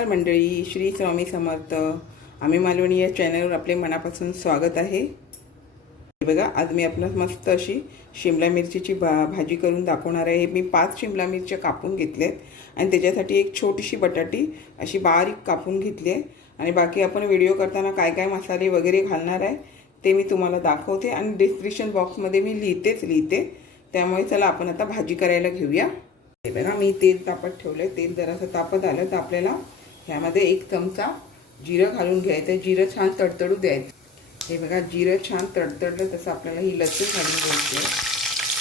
नमस्कार मंडळी श्री स्वामी समर्थ. आम्ही मालवणी या चॅनलवर आपले मनापासून स्वागत आहे. हे बघा आज मी आपलं मस्त अशी शिमला मिरचीची भा भाजी करून दाखवणार आहे. मी पाच शिमला मिरच्या कापून घेतल्यात आणि त्याच्यासाठी एक छोटीशी बटाटी अशी बारीक कापून घेतली आहे. आणि बाकी आपण व्हिडिओ करताना काय काय मसाले वगैरे घालणार आहे ते मी तुम्हाला दाखवते आणि डिस्क्रिप्शन बॉक्समध्ये मी लिहितेच लिहिते. त्यामुळे चला आपण आता भाजी करायला घेऊया. हे बघा मी तेल तापत ठेवलं आहे तेल जरासं तापत आलं तर आपल्याला ह्यामध्ये एक चमचा जिरं घालून घ्यायचं जिरं छान तडतडू द्यायचं. हे बघा जिरं छान तडतडलं तसं आपल्याला ही लसूण घालून घ्यायची आहे.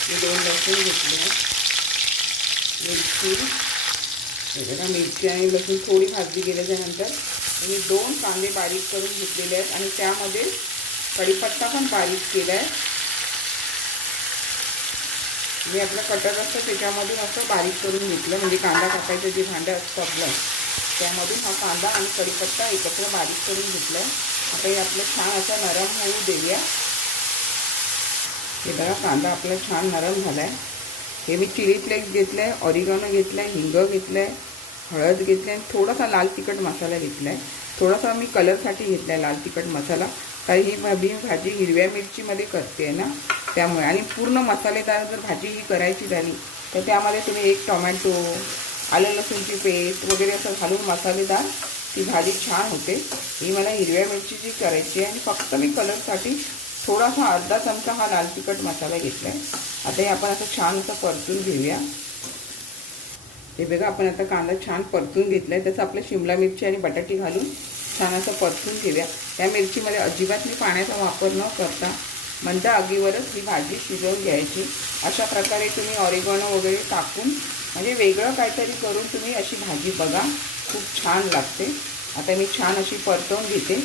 मी दोन लसूण घेतले मिरची. हे बघा मिरची आणि लसूण थोडी भाजली गेल्याच्यानंतर मी दोन कांदे बारीक करून घेतलेले आहेत आणि त्यामध्ये कढीपत्ता पण बारीक केला आहे. मी आपलं कटर असतं त्याच्यामधून असं बारीक करून घेतलं म्हणजे कांदा कापायचं जे भांडं असतं आपलं. त्यामधून हा कांदा आणि कढीपत्ता एकत्र बारीक करून घेतलं आता हे आपलं छान असं नरम होऊ देऊया. हे बघा कांदा आपला छान नरम झाला आहे हे मी चिली फ्लेक्स घेतलं आहे ऑरिगॉनो घेतलं आहे हिंग घेतलं आहे हळद घेतली आहे थोडासा लाल तिखट मसाला घेतला आहे थोडासा मी कलरसाठी घेतला आहे लाल तिखट मसाला. कारण ही भाजी भाजी हिरव्या मिरचीमध्ये करते आहे ना त्यामुळे. आणि पूर्ण मसालेदार जर भाजी ही करायची झाली तर त्यामध्ये तुम्ही एक टोमॅटो आलं लसूणची पेस्ट वगैरे असं घालून मसालेदार ती भाजी छान होते. ही मला हिरव्या मिरचीची करायची आहे आणि फक्त मी कलरसाठी थोडासा अर्धा चमचा हा लाल तिखट मसाला घेतला आहे आता हे आपण असं छान असं परतून घेऊया. हे बघा आपण आता कांदा छान परतून घेतला आहे तसं आपलं शिमला मिरची आणि बटाटी घालून छान असं परतून घेऊया. त्या मिरचीमध्ये अजिबात मी पाण्याचा वापर न करता मंद आगीवरच ही भाजी शिजवून घ्यायची. अशा प्रकारे तुम्ही ऑरिगॉनो वगैरे टाकून म्हणजे वेगळं काहीतरी करून तुम्ही अशी भाजी बघा. खूप छान लागते. आता मी छान अशी परतवून घेते.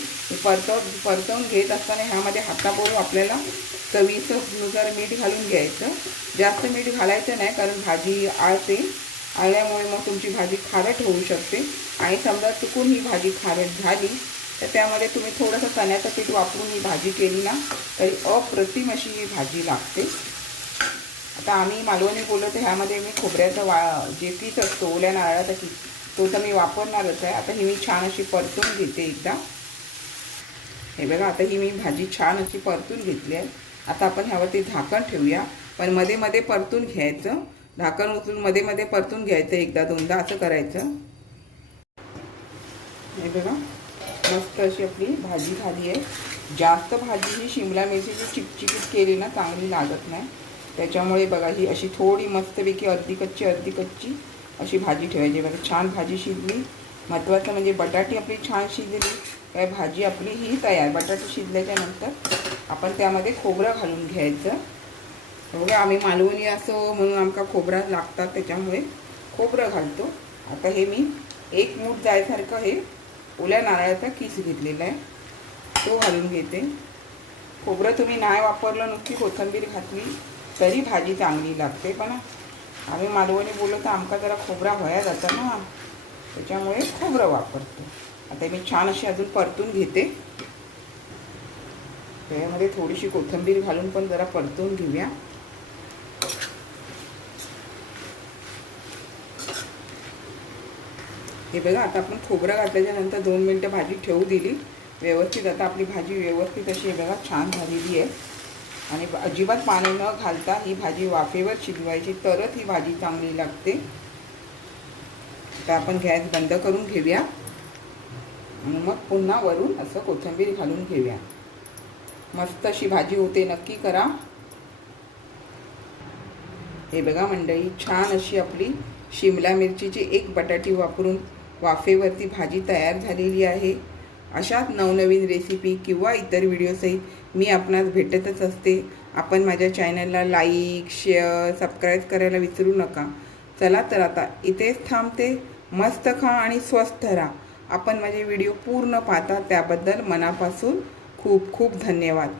परतव परतवून घेत असताना ह्यामध्ये हातापोळू आपल्याला चवीनुसार मीठ घालून घ्यायचं. जास्त मीठ घालायचं नाही कारण भाजी आळते. आळल्यामुळे मग तुमची भाजी खारट होऊ शकते. आणि समजा चुकून ही भाजी खारट झाली तर त्यामध्ये तुम्ही थोडंसं चण्याचं पीठ वापरून ही भाजी केली ना तरी अप्रतिम अशी ही भाजी लागते. आता आम्ही मालवणी बोललो तर ह्यामध्ये मी खोबऱ्याचं वा जे पीठ असतो ओल्या नारळाचा पीठ तो तर मी वापरणारच आहे. आता ही मी छान अशी परतून घेते एकदा. हे बघा आता ही मी भाजी छान अशी परतून घेतली आहे. आता आपण ह्यावरती झाकण ठेवूया. पण मध्ये मध्ये परतून घ्यायचं. झाकण उचलून मध्ये मध्ये परतून घ्यायचं एकदा दोनदा असं करायचं. हे बघा मस्त अशी आपली भाजी झाली आहे. जास्त भाजी ही शिमला मिरची जी चिकचिकीत केली ना चांगली लागत नाही. त्याच्यामुळे बघा ही अशी थोडी मस्तपैकी अर्धी कच्ची अर्धी कच्ची अशी भाजी ठेवायची. बघा छान भाजी शिजली. महत्त्वाचं म्हणजे बटाटी आपली छान शिजली. काय भाजी आपली ही तयार. बटाटी शिजल्याच्या नंतर आपण त्यामध्ये खोबरं घालून घ्यायचं. बघा आम्ही मालवणी असो म्हणून आमका खोबरा लागतात त्याच्यामुळे खोबरं घालतो. आता हे मी एक मूठ जायसारखं हे ओल्या नारळाचा किस घेतलेला आहे. तो घालून घेते. खोबरं तुम्ही नाही वापरलं नुसती कोथिंबीर घातली. तरी भाजी चांगली लागते पण आम्ही मालवणी बोललो तर आमका जरा खोबरा व्हाया जातं ना. त्याच्यामुळे खोबरं वापरतो. आता मी छान अशी अजून परतून घेते. त्यामध्ये थोडीशी कोथिंबीर घालून पण जरा परतून घेऊया. हे बघा आता आपण खोबरं घातल्याच्या नंतर दोन मिनटं भाजी ठेवू दिली. व्यवस्थित आता आपली भाजी व्यवस्थित अशी हे बघा छान झालेली आहे. आणि अजिबात पाणी न घालता ही भाजी वाफेवर शिजवायची तरच ही भाजी चांगली लागते. आता आपण गॅस बंद करून घेऊया. आणि मग पुन्हा वरून असं कोथिंबीर घालून घेऊया. मस्त अशी भाजी होते नक्की करा. हे बघा मंडळी छान अशी आपली शिमला मिरचीची एक बटाटी वापरून वाफेवरती भाजी तयार झालेली आहे. अशाच नवनवीन रेसिपी किंवा इतर व्हिडिओसहित मी आपणास भेटतच असते. आपण माझ्या चॅनलला लाईक शेअर सबस्क्राईब करायला विसरू नका. चला तर आता इथेच थांबते. मस्त खा आणि स्वस्थ राहा. आपण माझे व्हिडिओ पूर्ण पाहता त्याबद्दल मनापासून खूप खूप धन्यवाद.